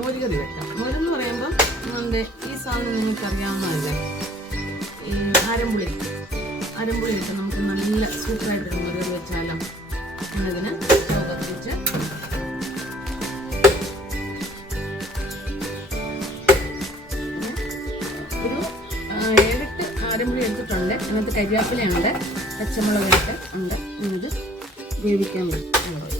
മോരുകറി വെക്കാം മോരെന്ന് പറയുമ്പോൾ നമ്മുടെ ഈ സാധനം നിങ്ങൾക്ക് അറിയാവുന്നതല്ലേ ഈ അരമ്പുളി അരമ്പുളി വെച്ചാൽ നമുക്ക് നല്ല സൂപ്പറായിട്ടൊരു മോരുകറി വെച്ചാലോ സ്റ്റവ് കത്തിച്ച് ഒരു ആരമ്പുളി എടുത്തിട്ടുണ്ട്. അതിനകത്ത് കരിവേപ്പിലയുണ്ട് പച്ചമുളകൊക്കെ ഉണ്ട്. ഇത് വേവിക്കാൻ പറ്റും.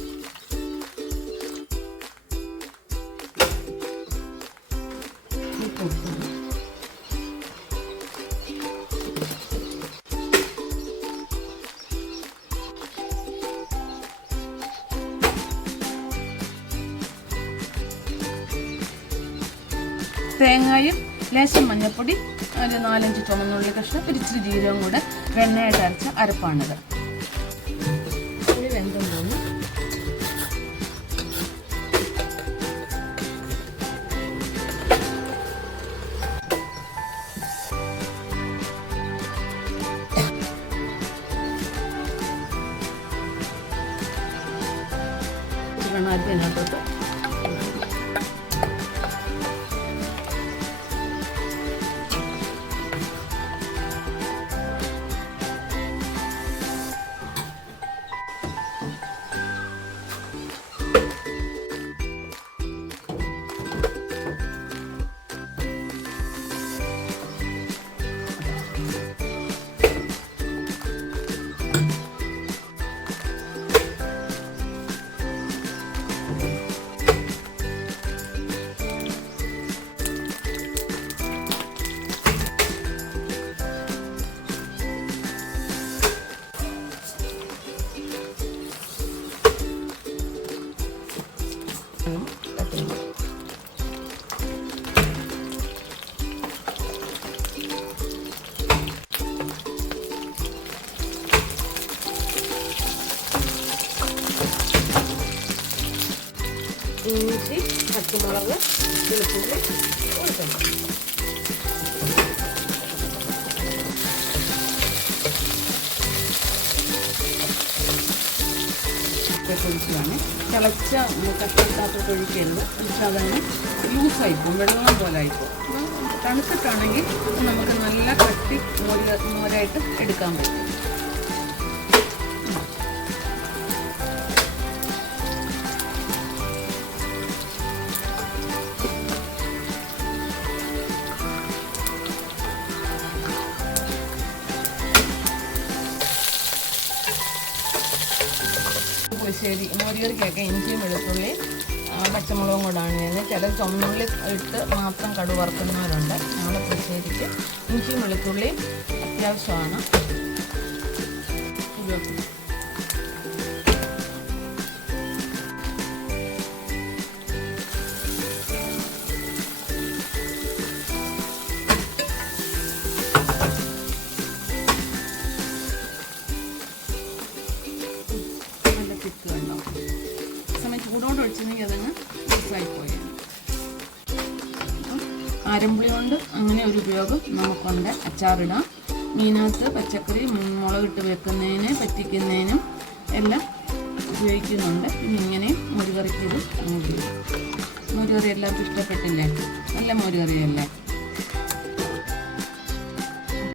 തേങ്ങയും ലേശം മഞ്ഞൾപ്പൊടി ഒരു നാലഞ്ച് ചുമന്നുള്ളി കഷ്ണം ഒരു ഇച്ചിരി ജീരകം കൂടെ വെണ്ണയായിട്ട് അരച്ച അരപ്പാണിത്. വെള്ളം അരിപ്പിനകത്തോട്ട് ഇഞ്ചി പച്ചമുളക് വെളുത്തുള്ളി കൊടുക്കണം ഒഴിക്കുകയാണ് തിളച്ച കഷ്ടത്താത്തോട്ട് ഒഴിക്കരുത്. അതങ്ങ് പോകും വെള്ളം പോലെ ആയിപ്പോകും തണുത്തിട്ടാണെങ്കിൽ നമുക്ക് നല്ല കട്ടി മോര് മോരായിട്ട് എടുക്കാൻ പറ്റും. പുളിശ്ശേരി മോരുകറിക്കൊക്കെ ഇഞ്ചിയും വെളുത്തുള്ളി പച്ചമുളകും കൂടാണ് ഞാൻ ചില ചുമന്നുള്ളി ഇട്ട് മാത്രം കടു വറുക്കുന്നവരുണ്ട്. ഞങ്ങൾ പുളിശ്ശേരിക്ക് ഇഞ്ചിയും വെളുത്തുള്ളിയും അത്യാവശ്യമാണ്. ഉപയോഗിക്കുന്നത് ഒഴിച്ചെങ്കിൽ അതങ്ങ് മിക്സായി പോയി ആരമ്പുളി കൊണ്ട് അങ്ങനെ ഒരു ഉപയോഗം നമുക്കുണ്ട്. അച്ചാറിടാം. മീനകത്ത് പച്ചക്കറി മുളക് മുളകിട്ട് വെക്കുന്നതിന് പറ്റിക്കുന്നതിനും എല്ലാം ഉപയോഗിക്കുന്നുണ്ട്. ഇങ്ങനെ മോരുകറിക്ക് ഇത് മോരുകറി എല്ലാവർക്കും ഇഷ്ടപ്പെട്ടില്ലേ? നല്ല മോരുകറിയല്ലേ?